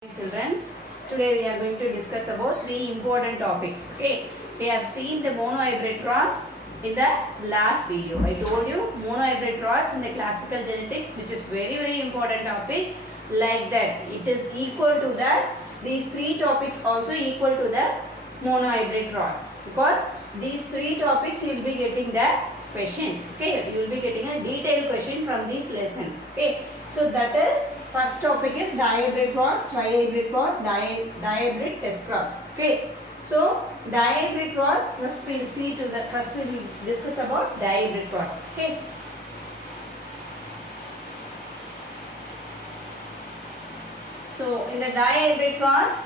Children, today we are going to discuss about three important topics. Okay, we have seen the monohybrid cross in the last video. I told you monohybrid cross in the classical genetics, which is very important topic. Like that, it is equal to that. These three topics also equal to the monohybrid cross, because these three topics you will be getting the question. Okay, you will be getting a detailed question from this lesson. Okay, so that is. First topic is dihybrid cross, trihybrid cross, dihybrid S cross. Okay. So dihybrid cross, first we will discuss about dihybrid cross. Okay. So in the dihybrid cross,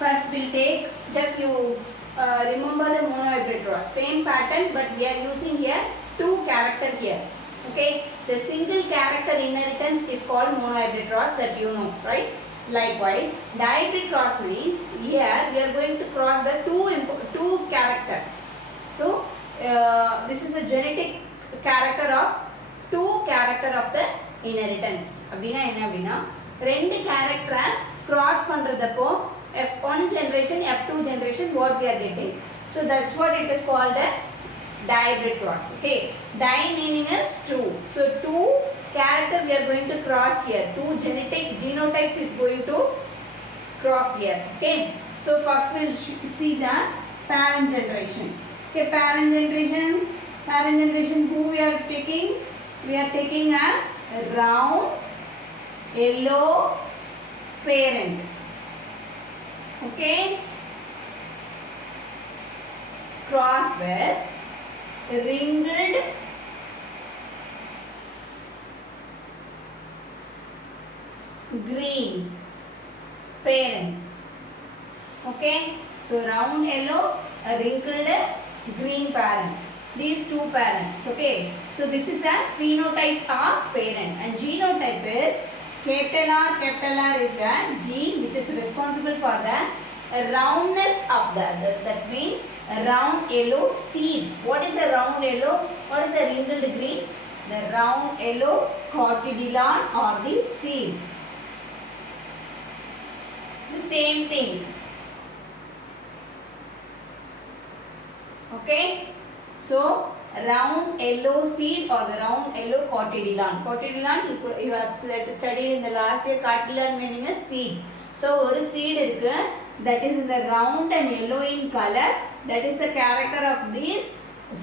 first we'll take, just you remember the monohybrid cross. Same pattern, but we are using here two character here. Okay, the single character inheritance is called monohybrid cross, that you know, right? Likewise, dihybrid cross means here we are going to cross the two character. So this is a genetic character of two character of the inheritance. அப்படினா என்ன அப்படினா ரெண்டு character cross பண்றதப்போ F1 generation F2 generation what we are getting. So that's what it is called the dihybrid cross. Okay, di meaning is two. So two character we are going to cross here. Two genetic genotypes is going to cross here. Okay, so first we'll see the parent generation. Okay, parent generation who we are taking? We are taking a round yellow parent. Okay, cross with wrinkled green parent. Okay, so round yellow, a wrinkled green parent. These two parents. Okay, so this is a phenotype of parent, and genotype is capital R. Capital R is the gene which is responsible for the roundness of that means a round yellow seed. What is a round yellow? What is a wrinkled green? The round yellow cotyledon or the seed. The same thing. Okay, so round yellow seed or the round yellow cotyledon. Cotyledon you have studied in the last year. Cotyledon meaning a seed. So ஒரு seed இருக்கு, that is in the round and yellow in color. That is the character of this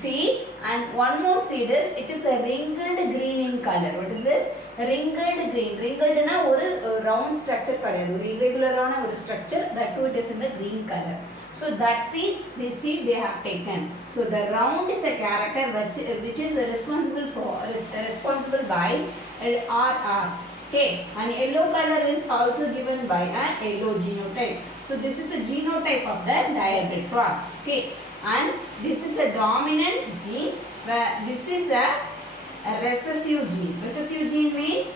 seed. And one more seed is, it is a wrinkled green in color. What is this? Wrinkled green. Wrinkled na ஒரு round structure கிடையாது, ஒரு irregular ஆன ஒரு structure, that too it is in the green color. So that seed, this seed they have taken. So the round is a character which is responsible by RR. Okay, and yellow color is also given by a yellow genotype. So this is a genotype of the dihybrid cross. Okay, and this is a dominant gene. This is a recessive gene. Recessive gene means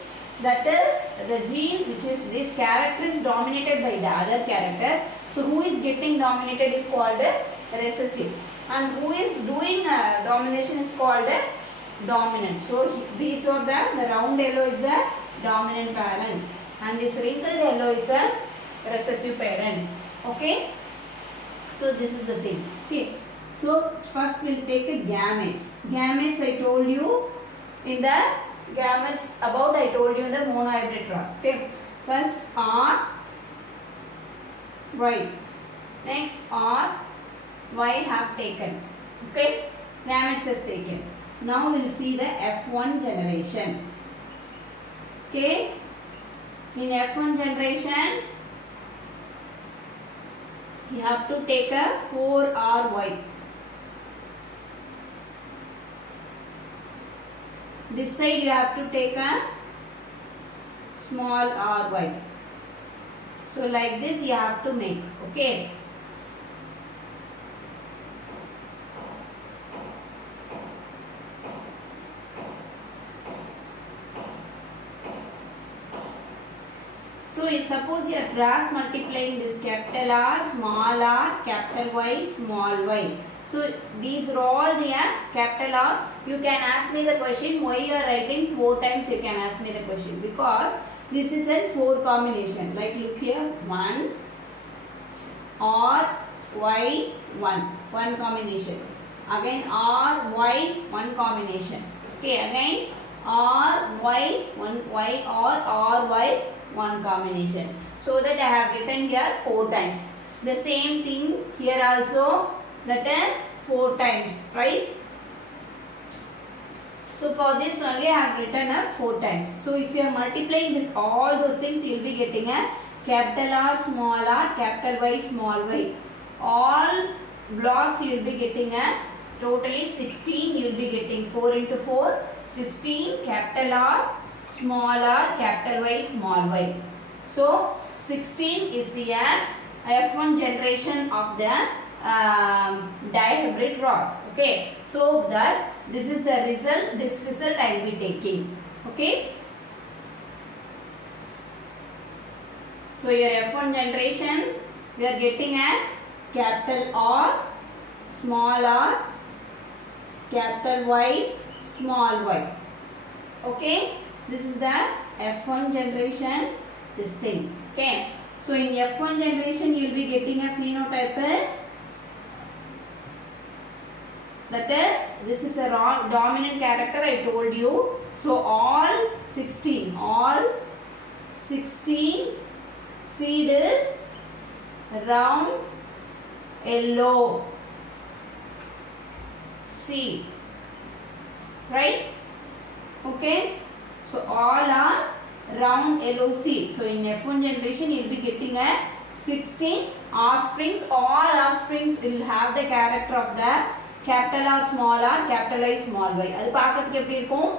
that is the gene which is this character is dominated by the other character. So who is getting dominated is called a recessive, and who is doing domination is called a dominant. So these are the round yellow is the dominant parent, and this wrinkled yellow is a recessive parent. Okay, so this is the thing. Okay, so first we'll take a gametes. Gametes I told you in the gametes about, I told you in the monohybrid cross. Okay, first R Y, next R Y have taken. Okay, gametes is taken. Now we'll see the F1 generation. Okay, in F1 generation you have to take a 4RY. This side you have to take a small ry. So like this you have to make. Okay, so suppose you are cross multiplying this capital R, small r, capital Y, small y. So these are all the capital R. You can ask me the question why you are writing 4 times. You can ask me the question because This is a 4 combination. Like look here, 1 R Y 1 combination. Again R Y 1 combination. Okay, again R Y 1 Y or R Y 1 combination. So that I have written here 4 times. The same thing here also, that is 4 times, right? So for this only I have written up 4 times. So if you are multiplying this all those things, you will be getting a capital R, capital Y, small y. All blocks you will be getting a totally 16. You will be getting 4 into 4, 16, capital R, capital Y, small y. So 16 is the F1 generation of the dihybrid cross. Okay, so that this is the result. This result I will be taking. Okay. So your F1 generation, we are getting a capital R, capital Y, small y. Okay, this is the F1 generation. This thing. Okay. So in F1 generation, you will be getting a phenotype as, that is, this is a dominant character I told you. So all 16 seed is round yellow seed, right? Okay. So all are round yellow seed. So in F1 generation, you will be getting a 16 offsprings. All offsprings will have the character of the capital R, capital I, small y. அது பார்க்கிறதுக்கு எப்படி இருக்கும்?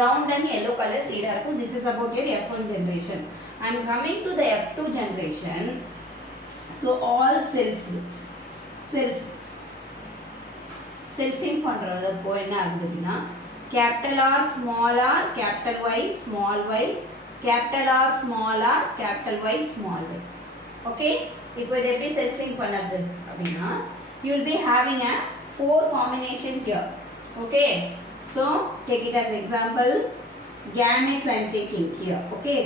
Round and yellow color seed இருக்கும். This is about your F1 generation. I am coming to the F2 generation. So all selfing பண்றதப்போ என்ன ஆகுதுன்னா capital R, capital Y, small y, capital R, capital Y, small y. Okay, இப்போ இது எப்படி selfing பண்ணது அப்படினா you will be having a 4 combination here. Okay, so take it as example. Gametes I am taking here. Okay,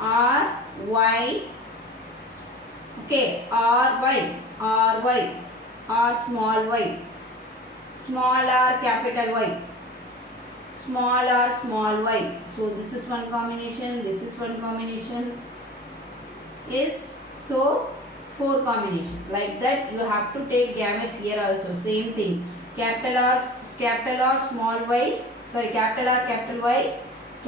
R Y. Okay, R Y, R small y, small r capital Y, small r small y. So this is one combination, this is one combination, is so 4 combination. Like that you have to take gametes here also. Same thing. Capital R, small y. Sorry, capital R, capital Y.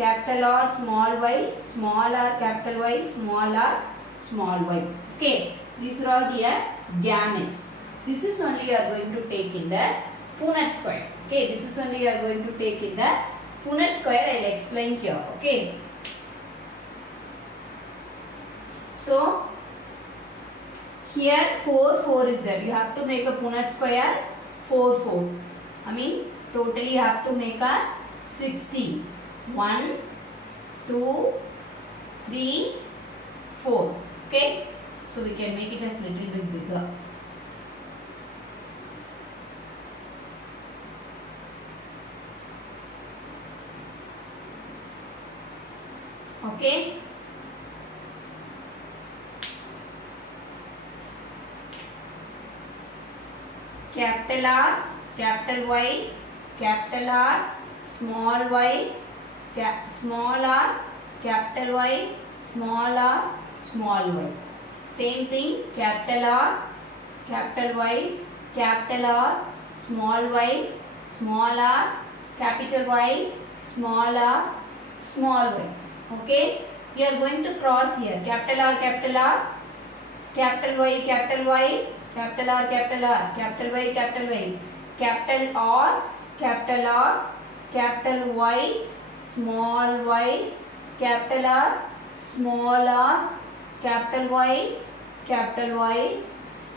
Capital R, small y. Small r, capital Y. Small r, small y. Okay. These are all the gametes. This is only you are going to take in the Punnett square. Okay. This is only you are going to take in the Punnett square. I will explain here. Okay. So here 4 is there. You have to make a Punnett square 4. I mean totally you have to make a 16. 1, 2, 3, 4. Okay. So we can make it as little bit bigger. Okay. Capital R, capital Y, capital R, small y, small r, capital Y, small r, small y. Same thing, capital R, capital Y, capital R, small y, small r, capital Y, small r, small y. Okay, you are going to cross here. Capital R, capital R, capital Y, capital Y, capital R, capital R, capital Y, capital Y, capital R, capital R, capital Y, small y, capital R, small r, capital Y, capital Y,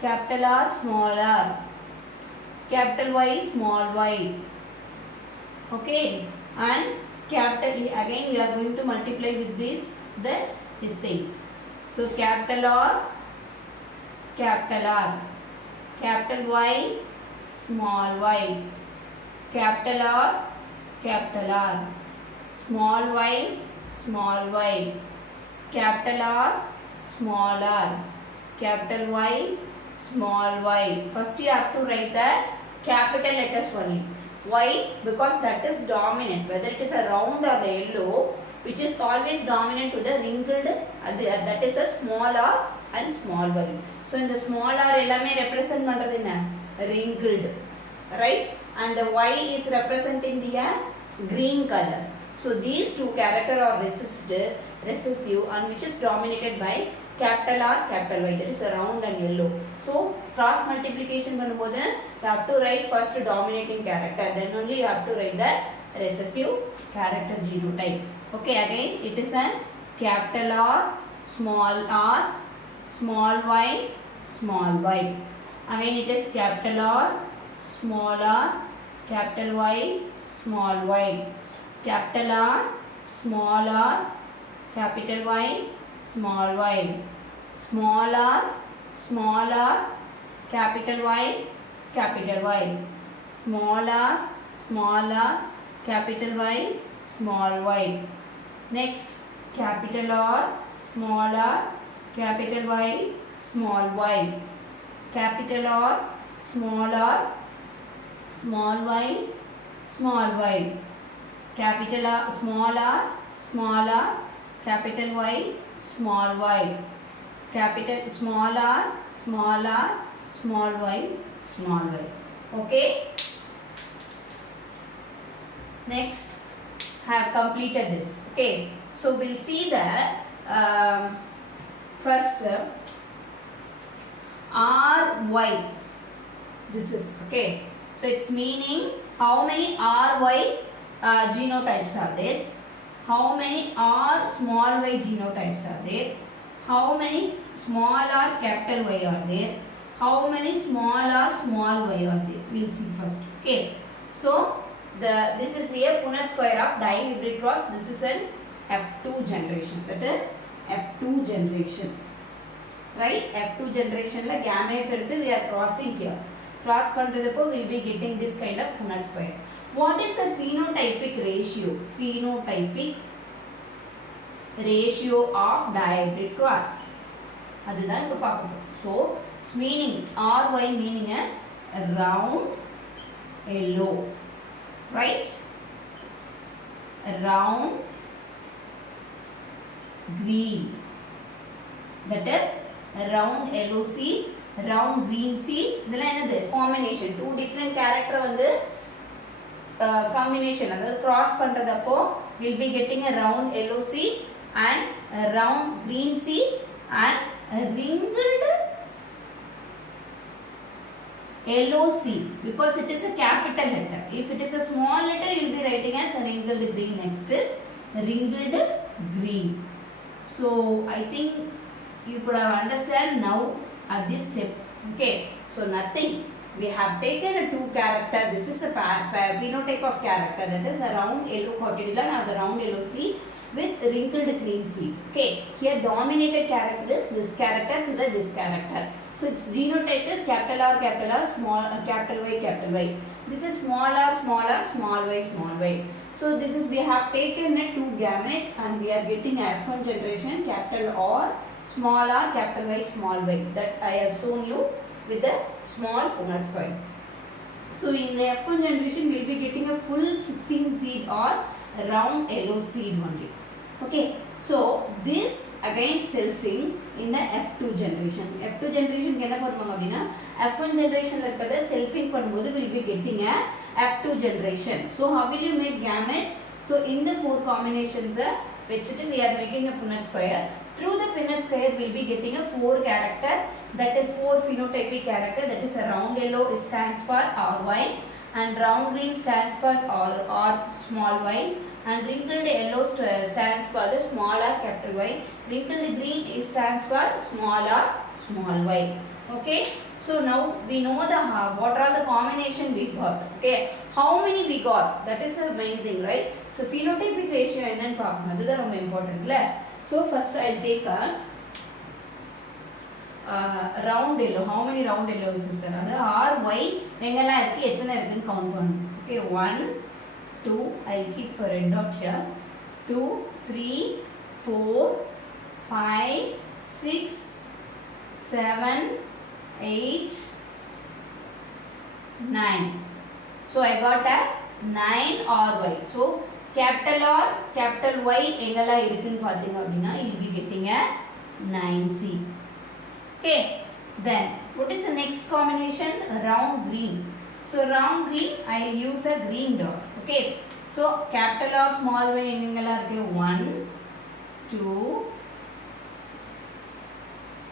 capital R, small r, capital Y, small y. Okay, and capital again we are going to multiply with these things. So capital R, capital R, capital Y, small y, capital R, small y, small y, capital R, small r, capital Y, small y. First you have to write the capital letters only. Why? Because that is dominant. Whether it is a round or the yellow, which is always dominant to the wrinkled, that is a small r and small y. So in the small r ellame represent பண்றது என்ன? Wrinkled, right? And the y is representing the green color. So these two character are recessive and which is dominated by capital R, capital Y. That is a round and yellow. So cross multiplication பண்ணும்போது you have to write first dominating character, then only you have to write the recessive character genotype. Okay, again it is a capital R, small y, small y. Again it is capital R, small r, capital Y, small y. Capital R, small r, capital Y, small y. Small r, capital Y, capital Y. Small r, capital Y, small y. Next, capital R, small r, capital Y, small y. Capital R, small y, small y. Capital R, small r, capital Y, small y. Capital small r, small y, small y. Okay. Next, have completed this. Okay. So we'll see the first RY. This is okay. So it's meaning how many RY genotypes are there? How many R small y genotypes are there? How many small r capital Y are there? How many small r small y are there? We'll see first. Okay. So this is the Punnett square of dihybrid cross. This is an F2 generation. That is F2 generation. Right? F2 generation la gametes eduthu we are crossing here. Cross pandradappo we will be getting this kind of Punnett square. What is the phenotypic ratio? Phenotypic ratio of dihybrid cross. அதுதான் இப்ப பார்க்க போறோம். So its meaning RY meaning as round yellow, right? Round green. That is round yellow seed, round green seed. இதெல்லாம் என்னது? Combination. Two different character வந்து combination. அதாவது cross பண்றதப்போ we'll be getting a round yellow seed and a round green seed and a wrinkled yellow seed because it is a capital letter. If it is a small letter, you will be writing as a wrinkled green. Next is wrinkled green. So I think you could have understand now at this step. Okay. So nothing. We have taken a two character. This is a phenotype of character. That is a round yellow cotyledon or the round yellow seed with wrinkled green seed. Okay. Here dominated character is this character to the this character. So its genotype is capital R, small capital Y, capital Y. This is small r, small y, small y. So this is we have taken a two gametes and we are getting a F1 generation capital R, small r, capital Y, small y. That I have shown you with the small Punnett square. So in the F1 generation we will be getting a full 16 seed or round yellow seed only. Okay. So this again selfing in the F2 generation. F2 generation என்ன பண்ணுவாங்க அப்படினா F1 generationல இருக்கிறத selfing பண்ணும்போது will be getting a F2 generation. So how will you make gametes? So in the four combinations வச்சிட்டு we are making a Punnett square. Through the Punnett square we will be getting a four character, that is four phenotypic character. That is a round yellow stands for RY and round green stands for R small y and wrinkled yellow stands for the small r capital Y. Wrinkled green stands for small r small y. Okay. So now we know the what are the combination we got. Okay. How many we got? That is the main thing, right? So phenotypic ratio என்னன்னு பார்க்கணும். அதுதான் ரொம்ப important இல்ல. So first I'll take a round yellow. How many round yellows is there? அது RY எங்கெல்லாம் எத்தனை இருக்குன்னு count பண்ணணும். Okay, 1 2 I'll keep a red dot here. 2, 3, 4, 5, 6, 7, 8, 9. So I got a 9 RY. So capital R, capital Y engala irukku paathinga appadina you will be getting a 9C. Okay, then what is the next combination? Round green. So round green I will use a green dot. Okay, so capital R small y engala irukku 1, 2,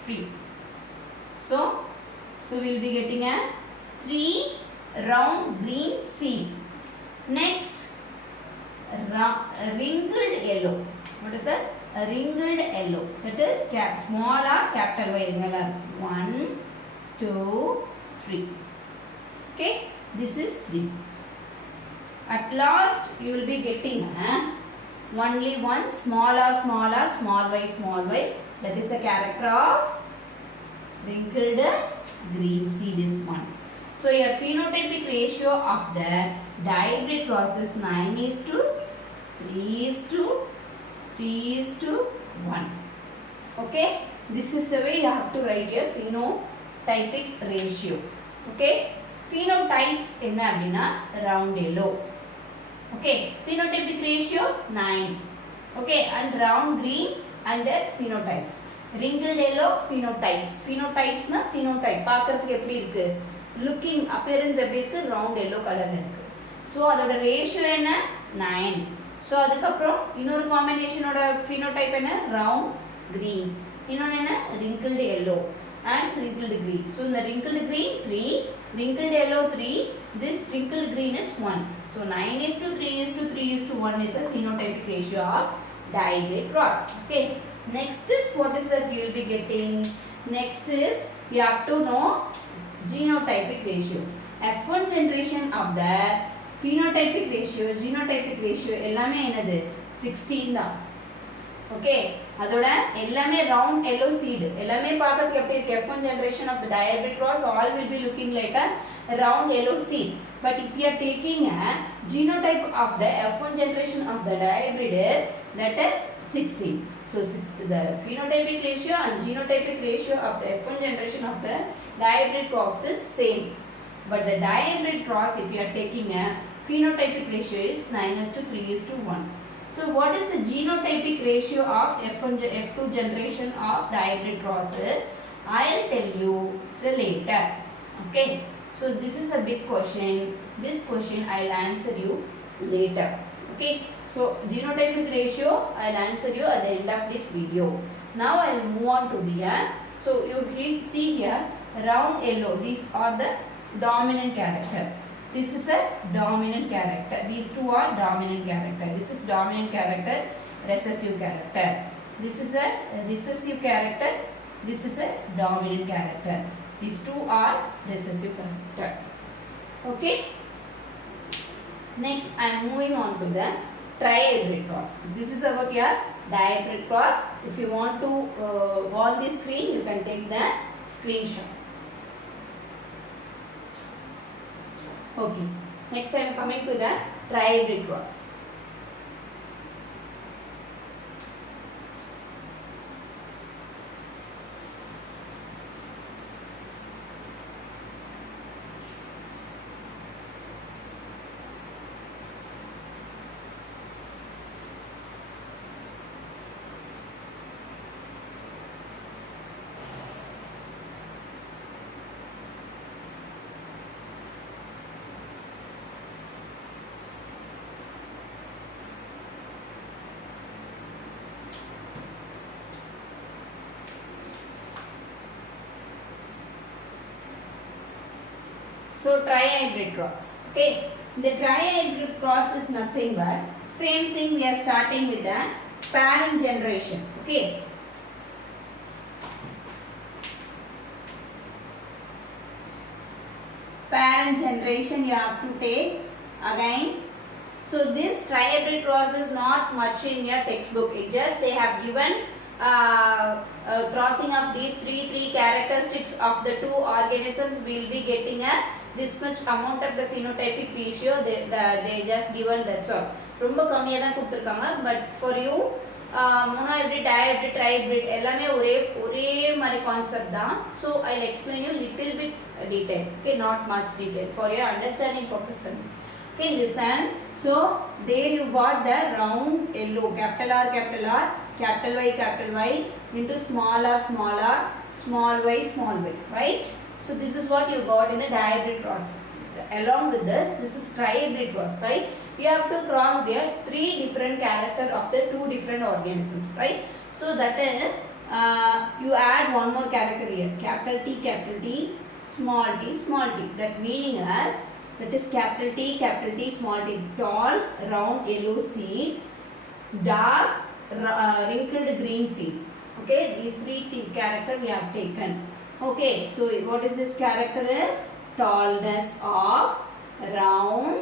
3. So we will be getting a 3 round green seed. Next, wrinkled yellow. What is that? A wrinkled yellow. That is small r capital Y. 1, 2, 3. Okay, this is 3. At last, you will be getting only one small r, small y. That is the character of wrinkled green seed is 1. So your phenotypic ratio of the dihybrid process 9:3:3:1. Okay, this is the way you have to write your phenotypic ratio. Okay, phenotypes enna appadina round yellow. Okay, phenotypic ratio 9. Okay, and round green and their phenotypes. Wrinkled yellow phenotypes. Phenotypes na phenotype பார்க்கிறதுக்கு எப்படி இருக்கு, looking appearance எப்படி இருக்கு, round yellow கலர்ல இருக்கு. So அதோட ratio என்ன 9. So அதுக்கு அப்புறம் இன்னொரு காம்பினேஷனோட phenotype என்ன round green, இன்னொன்னு என்ன wrinkled yellow and wrinkled green. So இந்த wrinkled green 3, wrinkled yellow 3, this wrinkled green is 1. So 9:3:3:1 is the phenotypic ratio of dihybrid cross. Okay, next is what is that you will be getting. Next is you have to know genotypic ratio. F1 generation of the phenotypic ratio, genotypic ratio எல்லாமே என்னது 16 தான். Okay, அதோட எல்லாமே round yellow seed, எல்லாமே பார்க்கிறதுக்கு எப்படி இருக்கு, F1 generation of the dihybrid cross all will be looking like a round yellow seed. But if you are taking a genotype of the F1 generation of the dihybrid is that is 16. So the phenotypic ratio and genotypic ratio of the F1 generation of the dihybrid cross is same. But the dihybrid cross, if you are taking a phenotypic ratio is 9:3:1. So what is the genotypic ratio of F2 generation of dihybrid crosses? I'll tell you later. Okay, so this is a big question. This question I'll answer you later. Okay, so genotypic ratio I'll answer you at the end of this video. Now I'll move on to the so you see here round yellow, these are the dominant character. This is a dominant character. These two are dominant character. This is dominant character, recessive character. This is a recessive character. This is a dominant character. These two are recessive character. Okay. Next, I am moving on to the trihybrid cross. This is about your dihybrid cross. If you want to on the screen, you can take the screenshot. Okay. Next, I am coming to the trihybrid cross. So trihybrid cross. Okay, the trihybrid cross is nothing but same thing. We are starting with the parent generation. Okay. Parent generation you have to take again. So this trihybrid cross is not much in your textbook. It just they have given crossing of these three characteristics of the two organisms. We will be getting a this much amount of the phenotypic ratio. They just given, that's all. ரொம்ப கம்மியா தான் கொடுத்திருக்காங்க. But for you mono hybrid, dihybrid, trihybrid எல்லாமே ஒரே மாதிரி concept தான். So I'll explain you little bit detail. Okay, not much detail for your understanding purpose. Okay, listen. So there you got the round yellow, capital R, capital Y into small r, small y, right? So this is what you got in the dihybrid cross. Along with this is trihybrid cross, right? You have to cross there 3 different character of the 2 different organisms, right? So that is you add one more character here, capital T, small t. That meaning as that is capital T, small t, tall, round, yellow seed, dark, wrinkled green seed. Okay, these 3 character we have taken. Okay, so what is this character is? Tallness of round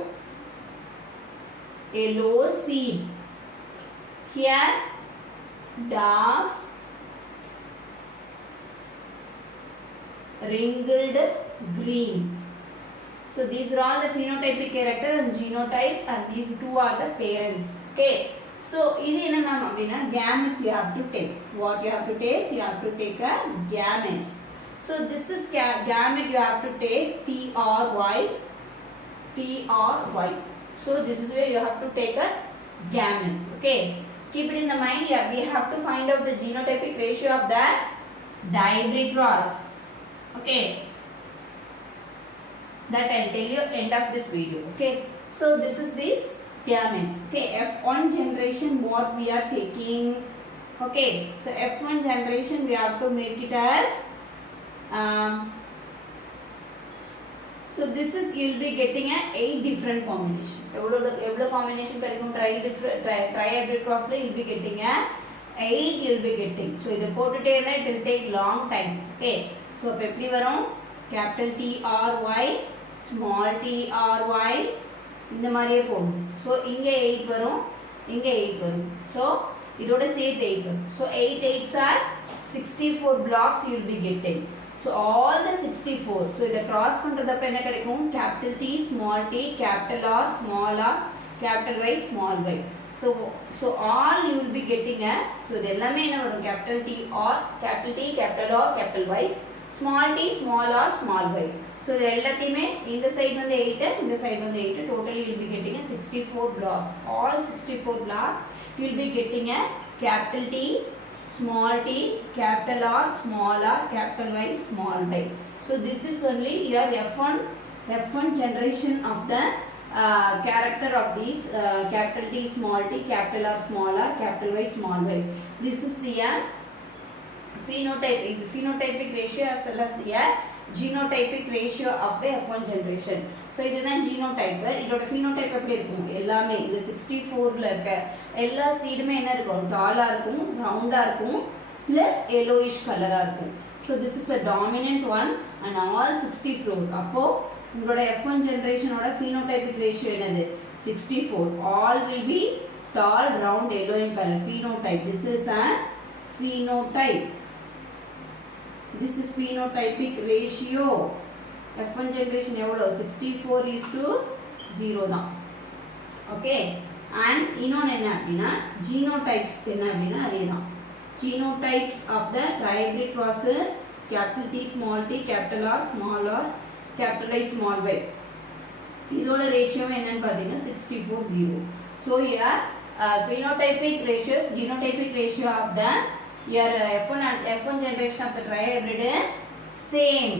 yellow seed. Here dark wrinkled green. So these are all the phenotypic character and genotypes, and these 2 are the parents. Okay, so idu enna ma'am appadina gametes you have to take. What you have to take? You have to take a gametes. So this is gamete you have to take TRY. So this is where you have to take a gametes. Okay, keep it in the mind here. We have to find out the genotypic ratio of the dihybrid cross. Okay, that I'll tell you end of this video. Okay, so this is this gametes. Okay, F1 generation what we are taking. Okay, so F1 generation we have to make it as so this is you'll be getting a 8 different combination. Evlo combination kadikum trihybrid cross la you'll be getting a 8 you'll be getting. So idu potutena it will take long time. Okay, so appo eppadi varum capital T R Y, small t R Y இந்த மாதிரியே போடும். So இங்க 8 வரும், இங்க 8 வரும். So இதோட சேர்த்து 8 வரும். So 8 8s are 64 blocks you will be getting. So all the 64. So இத cross பண்றதப்ப என்ன கிடைக்கும்? capital T, small t, capital R, capital Y, small y. So all you will be getting a, so இது எல்லாமே என்ன வரும்? capital T, capital T, capital R, capital Y, small t, small r, small y. So இது எல்லாத்தையுமே இந்த side வந்து 8, இந்த side வந்து 8. Totally you will be getting a 64 blocks. All 64 blocks you will be getting a capital T, small t, capital R, capital Y, small y. So this is only your F1 generation of the character of these capital T, small t, capital R, capital Y, small y. This is the phenotypic ratio as well as the genotypic ratio of the F1 generation. So இதுதான் genotype. இதோட phenotype எப்படி இருக்கும்? எல்லாமே இந்த 64ல இருக்க எல்லா சீடுமே என்ன இருக்கும்? டாலா இருக்கும், ரவுண்டா இருக்கும், plus yellowish கலரா இருக்கும். So this is a dominant one and all 64. அப்போ உங்களோட F1 generation ஓட phenotypic ratio என்னது? 64. All will be tall, round, yellow in color. Phenotype. This is a phenotype. This is phenotypic ratio. F1 generation எவ்வளோ? 64:0 தான். Okay, and இன்னொன்று என்ன அப்படின்னா genotypes என்ன அப்படின்னா அதே தான். Genotypes of the trihybrid process capital T, small t, capital R, capital Y, small y. இதோட ரேஷியோ என்னன்னு பார்த்தீங்கன்னா 64:0. So here phenotypic ratios, genotypic ratio of the your F1 generation of the trihybrid is same.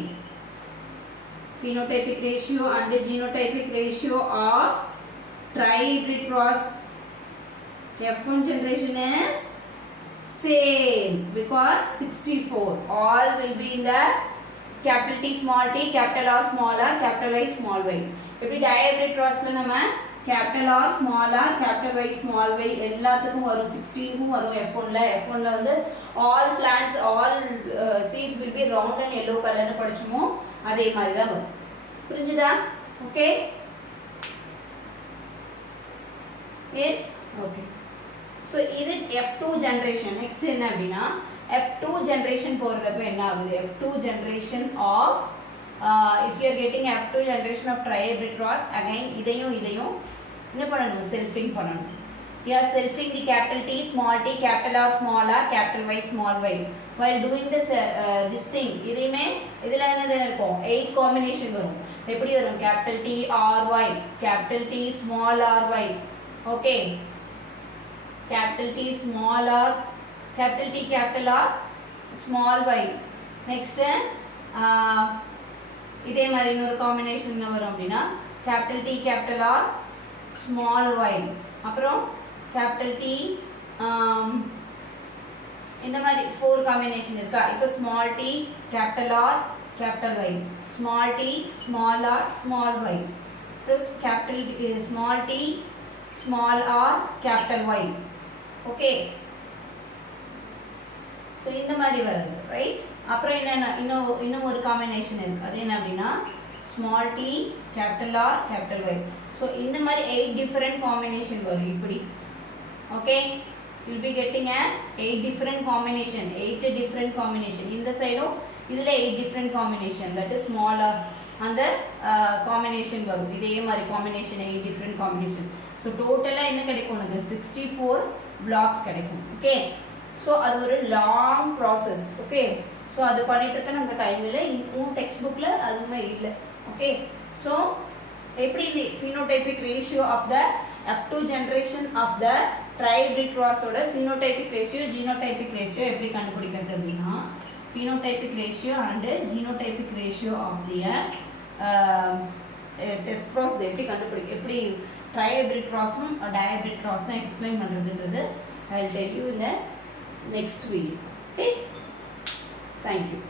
Phenotypic ratio and the genotypic ratio of trihybrid cross F1 generation is same because 64. All will be in the capital T, small t, capital R, capital Y, small y. எப்படி dihybrid crossல நம்ம capital R, capital Y, small y எல்லாத்துக்கும் வரும். 16க்கும் வரும் F1ல. F1ல வந்து all plants, all seeds will be round and yellow color னு படிச்சோமோ அதே மாதிரி தான் வரும். புரிஞ்சுதா? Okay? Yes? Okay. So இது F2 generation. Next என்ன அப்படின்னா F2 generation போறதப்ப என்ன ஆகுது? F2 generation of if you are getting F2 generation of trihybrid cross, again இதையும் என்ன பண்ணணும் செல்ஃபிங் பண்ணணும் you are selfing the capital T small t capital R small r capital Y small y while doing this thing இதையுமே இதுல என்னது இருக்கும் 8 combination வரும் எப்படி வரும் capital T R Y capital T small r y okay capital T small r capital T capital R small y next இதே மாதிரி இன்னொரு காம்பினேஷன் என்ன வரும் அப்படினா capital T capital R small y அப்புறம் capital T இந்த மாதிரி 4 காம்பினேஷன் இருக்கா இப்போ small t capital R capital Y small t small r small y plus capital small t small r capital Y okay so இந்த மாதிரி வருது right அப்புறம் என்ன இன்னும் ஒரு காம்பினேஷன் இருக்கு அது என்ன அப்படினா small t capital R capital Y so இந்த மாதிரி 8 different combination வரும் இப்படி okay you will be getting a 8 different combination இந்த சைடும் இதுல 8 different combination that is smaller அந்த combination வரும் இதே மாதிரி combination 8 different combination so டோட்டலா என்ன கிடைக்கும் உங்களுக்கு 64 blocks கிடைக்கும் okay so அது ஒரு long process okay so அது பண்ணிட்டு இருக்க நமக்கு டைம் இல்ல உன் டெக்ஸ்ட் புக்ல அதுமே இல்ல okay so எப்படி இந்த phenotypic ratio of the F2 generation of the tri-hybrid cross ஓட phenotypic ratio genotypic ratio எப்படி கண்டுபிடிக்கிறது அப்படினா phenotypic ratio and genotypic ratio of the test cross எப்படி கண்டுபிடிக்க எப்படி tri-hybrid crossம் di-hybrid crossம் எக்ஸ்பிளைன் பண்றதுன்றது I will tell you in the next video okay thank you